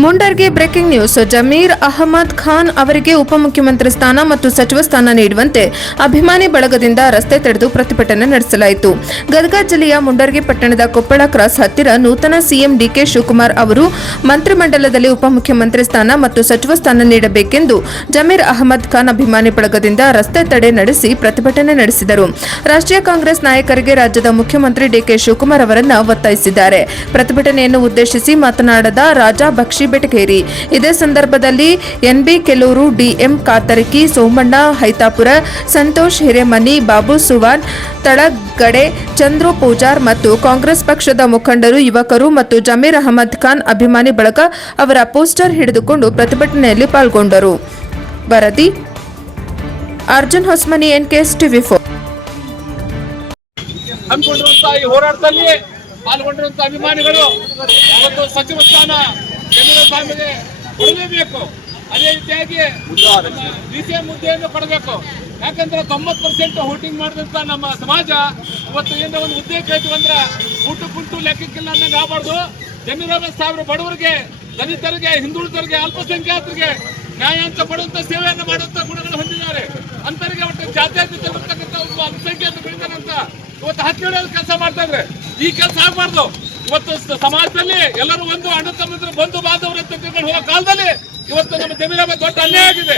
ಮುಂಡರ್ಗೆ breaking news. Zameer Ahmed Khan ಅವರಿಗೆ ಉಪಮುಖ್ಯಮಂತ್ರಿ ಸ್ಥಾನ ಮತ್ತು ಸಚಿವ ಸ್ಥಾನ ನೀಡುವಂತೆ ಅಭಿಮಾನಿ ಬಳಗದಿಂದ ರಸ್ತೆ ತಡೆದು ಪ್ರತಿಭಟನೆ ನಡೆಸಲಾಯಿತು. ಗದಗ ಜಿಲ್ಲೆಯ ಮುಂಡರ್ಗೆ ಪಟ್ಟಣದ ಕೊಪ್ಪಳ ಕ್ರಾಸ್ ಹತ್ತಿರ ನೂತನ ಸಿಎಂ ಡಿಕೆ ಶಿವಕುಮಾರ್ ಅವರು ಮಂತ್ರಿಮಂಡಲದಲ್ಲಿ ಉಪಮುಖ್ಯಮಂತ್ರಿ ಸ್ಥಾನ ಮತ್ತು ಸಚಿವ ಸ್ಥಾನ ನೀಡಬೇಕೆಂದು ಜಮೀರ್ ಅಹಮದ್ ಖಾನ್ ಅಭಿಮಾನಿ ಬಳಗದಿಂದ ರಸ್ತೆ ತಡೆ ನಡೆಸಿ ಪ್ರತಿಭಟನೆ ನಡೆಸಿದರು. ರಾಷ್ಟ್ರೀಯ ಕಾಂಗ್ರೆಸ್ ನಾಯಕರಿಗೆ ರಾಜ್ಯದ ಮುಖ್ಯಮಂತ್ರಿ ಡಿಕೆ ಶಿವಕುಮಾರ್ ಅವರನ್ನು ಒತ್ತಾಯಿಸಿದ್ದಾರೆ. ಪ್ರತಿಭಟನೆಯನ್ನು ಉದ್ದೇಶಿಸಿ ಮಾತನಾಡಿದ ರಾಜಾ ಬಕ್ಷಿ ಬೆಟಗೇರಿ, ಇದೇ ಸಂದರ್ಭದಲ್ಲಿ ಎನ್ಬಿ ಕೆಲೂರು, ಡಿಎಂ ಕಾತರಕಿ, ಸೋಮಣ್ಣ ಹೈತಾಪುರ, ಸಂತೋಷ್ ಹಿರೇಮನಿ, ಬಾಬು ಸುವಾನ್ ತಳಗಡೆ, ಚಂದ್ರು ಪೂಜಾರ್ ಮತ್ತು ಕಾಂಗ್ರೆಸ್ ಪಕ್ಷದ ಮುಖಂಡರು, ಯುವಕರು ಮತ್ತು ಜಮೀರ್ ಅಹಮದ್ ಖಾನ್ ಅಭಿಮಾನಿ ಬಳಗ ಅವರ ಪೋಸ್ಟರ್ ಹಿಡಿದುಕೊಂಡು ಪ್ರತಿಭಟನೆಯಲ್ಲಿ ಪಾಲ್ಗೊಂಡರು. ವರದಿ ಅರ್ಜುನ್ ಹೊಸ್ಮನಿ, ಎನ್ಕೆಎಸ್ ಟಿವಿ4. ಹೋರಾಟದಲ್ಲಿ ಪಾಲ್ಗೊಂಡಿರುವಂತಹ ಅಭಿಮಾನಿಗಳು ಇವತ್ತು ಸಚಿವ ಸ್ಥಾನ ಸ್ವಾಮಿಗೆ ಕೊಡಲೇಬೇಕು. ಅದೇ ರೀತಿಯಾಗಿ ಡಿಸಿಎಂ ಹುದ್ದೆಯನ್ನು ಕೊಡಬೇಕು. ಯಾಕಂದ್ರೆ 90% ವೋಟಿಂಗ್ ಮಾಡಿದಂತ ನಮ್ಮ ಸಮಾಜ ಇವತ್ತು ಏನೋ ಒಂದು ಹುದ್ದೆ ಕೇಳ್ತೀವಿ ಅಂದ್ರೆ ಊಟಕ್ಕುಂಟು ಲೆಕ್ಕಕ್ಕಿಲ್ಲ ಅನ್ನಂಗೆ ಆಗಬಾರ್ದು. ಜಮೀರ್ ಅಹಮದ್ ಸಾಹೇಬ್ರು ಬಡವರಿಗೆ, ದಲಿತರಿಗೆ, ಹಿಂದುಳಿದರಿಗೆ, ಅಲ್ಪಸಂಖ್ಯಾತರಿಗೆ ನ್ಯಾಯ ಅಂತ ಕೊಡುವಂತ ಸೇವೆಯನ್ನು ಮಾಡುವಂತ ಗುಣಗಳು ಹೊಂದಿದ್ದಾರೆ. ಅಂತರಿಗೆ ಒಟ್ಟು ಜಾತ್ಯತೀತ ಬರ್ತಕ್ಕಂಥ ಒಬ್ಬ ಅಲ್ಪಸಂಖ್ಯಾತ ಬೆಳಿತಾರಂತ ಇವತ್ತು ಹತ್ತಿರ ಕೆಲಸ ಮಾಡ್ತಾ ಇದ್ರೆ ಈ ಕೆಲಸ ಆಗಬಾರ್ದು. ಇವತ್ತು ಸಮಾಜದಲ್ಲಿ ಎಲ್ಲರೂ ಒಂದು ಅಣ್ಣ ತಮ್ಮಂದಿರು ಬಂಧು ಬಾಂಧವರು ಅಂತ ತಿಳ್ಕೊಂಡು ಹೋಗೋ ಕಾಲದಲ್ಲಿ ಇವತ್ತು ನಮ್ಮ ಜಮೀರ್ ಅಹಮದ್ ದೊಡ್ಡ ಅನ್ಯಾಯ ಆಗಿದೆ.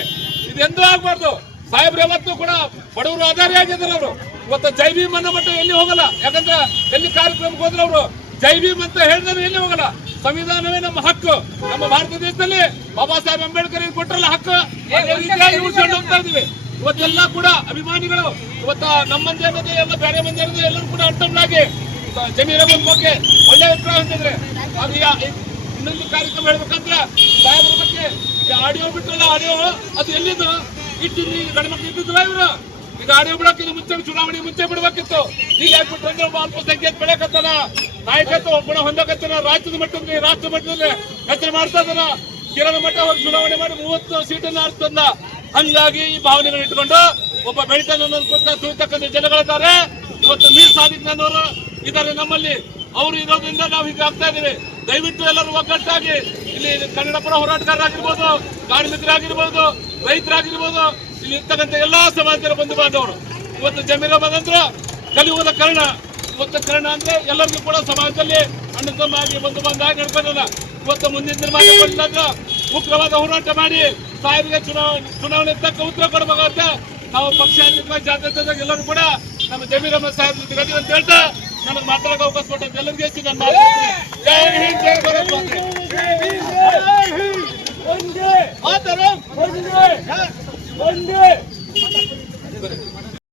ಇದು ಎಂದೂ ಆಗ್ಬಾರ್ದು. ಸಾಹೇಬ್ರು ಯಾವತ್ತೂ ಕೂಡ ಬಡವರು ಆಧಾರಿ ಆಗಿದ್ದಾರೆ. ಅವರು ಇವತ್ತು ಜೈ ಭೀಮ್ ಅನ್ನೋ ಮಟ್ಟ ಎಲ್ಲಿ ಹೋಗಲ್ಲ. ಯಾಕಂದ್ರೆ ಎಲ್ಲಿ ಕಾರ್ಯಕ್ರಮಕ್ಕೆ ಹೋದ್ರೆ ಅವರು ಜೈ ಭೀಮ್ ಅಂತ ಹೇಳಿದ್ರೆ ಎಲ್ಲಿ ಹೋಗಲ್ಲ. ಸಂವಿಧಾನವೇ ನಮ್ಮ ಹಕ್ಕು. ನಮ್ಮ ಭಾರತ ದೇಶದಲ್ಲಿ ಬಾಬಾ ಸಾಹೇಬ್ ಅಂಬೇಡ್ಕರ್ ಕೊಟ್ಟರಲ್ಲ ಹಕ್ಕು, ಉಳಿಸ್ಕೊಂಡು ಹೋಗ್ತಾ ಇದೀವಿ. ಇವತ್ತೆಲ್ಲ ಕೂಡ ಅಭಿಮಾನಿಗಳು ಇವತ್ತ ನಮ್ಮ ಮಂದಿ ಅನ್ನೋದು ಎಲ್ಲ ಬೇರೆ ಮಂದಿ ಅನ್ನೋದು ಎಲ್ಲರೂ ಕೂಡ ಅಟ್ಟಮ್ನಾಗಿ ಜಮೀರ್ ಅಹಮದ್ ಬಗ್ಗೆ ಒಳ್ಳೆ ಅಭಿಪ್ರಾಯ ಹೊಂದಿದ್ರೆ ಅದು ಇನ್ನೊಂದು ಕಾರ್ಯಕ್ರಮ ಹೇಳ್ಬೇಕಂದ್ರೆ ಸಾಹೇಬ್ರ ಬಗ್ಗೆ ಆಡಿಯೋ ಬಿಟ್ಟರಲ್ಲ, ಆಡಿಯೋ ಅದು ಎಲ್ಲಿದ್ದು ಇಟ್ಟಿಲ್ಲಿ ಗಂಡ್ಮಕ್ಳು ಇದ್ದಿದ್ರು ಇವರು. ಈಗ ಆಡಿಯೋ ಬಿಡೋಕ್ಕಿಂತ ಮುಂಚೆ ಚುನಾವಣೆ ಮುಂಚೆ ಬಿಡ್ಬೇಕಿತ್ತು. ಈಗ ಯಾಕ್ಬಿಟ್ರೆ ಒಬ್ಬ ಅಲ್ಪಸಂಖ್ಯಾತ ಬೆಳೆಕತ್ತಾನ, ನಾಯಕತ್ವ ಗುಣ ಹೊಂದಕತ್ತಾನ, ರಾಜ್ಯದ ಮಟ್ಟದಲ್ಲಿ ರಾಷ್ಟ್ರ ಮಟ್ಟದಲ್ಲಿ ಹೆಸರು ಮಾಡ್ತಾ ಇದ್ದಾನ. ಕಿರಣ ಮಟ್ಟ ಅವ್ರು ಚುನಾವಣೆ ಮಾಡಿ 30 ಸೀಟನ್ನು ಆರಿಸ್ತಂದ. ಹಂಗಾಗಿ ಈ ಭಾವನೆಗಳು ಇಟ್ಕೊಂಡು ಒಬ್ಬ ಬೆಳಿತಾನ ಅನ್ನೋದಕ್ಕೋಸ್ಕರ ತುಳಿತಕ್ಕಂಥ ಜನಗಳಿದ್ದಾರೆ. ಇವತ್ತು ಮೀರ್ ಸಾದಿಕ್ ನನ್ನವರು ಇದ್ದಾರೆ ನಮ್ಮಲ್ಲಿ. ಅವರು ಇರೋದ್ರಿಂದ ನಾವು ಹೀಗೆ ಆಗ್ತಾ ಇದ್ದೀವಿ. ದಯವಿಟ್ಟು ಎಲ್ಲರೂ ಒಗ್ಗಟ್ಟಾಗಿ ಇಲ್ಲಿ ಕನ್ನಡ ಪರ ಹೋರಾಟಗಾರರಾಗಿರ್ಬೋದು, ಕಾರ್ಮಿಕರಾಗಿರ್ಬೋದು, ರೈತರಾಗಿರ್ಬೋದು, ಇಲ್ಲಿ ಇರ್ತಕ್ಕಂಥ ಎಲ್ಲಾ ಸಮಾಜದ ಬಂಧು ಬಾಂಧವರು ಇವತ್ತು ಜಮೀರ್ ಅಹಮದ್ ಅಂದ್ರೆ ಕಲಿಯುವುದ ಕರ್ಣ. ಇವತ್ತು ಕರ್ಣ ಅಂದ್ರೆ ಎಲ್ಲರಿಗೂ ಕೂಡ ಸಮಾಜದಲ್ಲಿ ಅಣ್ಣ ತಮ್ಮ ಆಗಿ ಬಂಧು ಬಾಂಧವಾಗಿ ನಡ್ಕೊಂಡ. ಇವತ್ತು ಮುಂದಿನ ದಿನಮಾನಗಳಿಂದ ಉಗ್ರವಾದ ಹೋರಾಟ ಮಾಡಿ ಸಾಹೇಬ್ಗೆ ಚುನಾವಣೆ ತಕ್ಕ ಉತ್ತರ ಕೊಡಬೇಕಾಗುತ್ತೆ. ನಾವು ಪಕ್ಷಾತೀತವಾಗಿ ಜಾತ್ಯತೀತವಾಗಿ ಎಲ್ಲರೂ ಕೂಡ ನಮ್ಮ ಜಮೀರ್ ಅಹಮದ್ ಸಾಹೇಬ್ ಜೊತೆಗೆ ಅಂತ ಹೇಳ್ತಾ ನಮಗೆ ಮಾತಾಡೋಕೆ ಅವಕಾಶ ಕೊಟ್ಟು ಎಲ್ಲರಿಗೂ ಹೆಚ್ಚು ನಾನು ಮಾತಾಡ್ತೀನಿ. ಜೈ ಹಿಂದ್, ಜೈ ಭಾರತ್ ಮಾತೆ.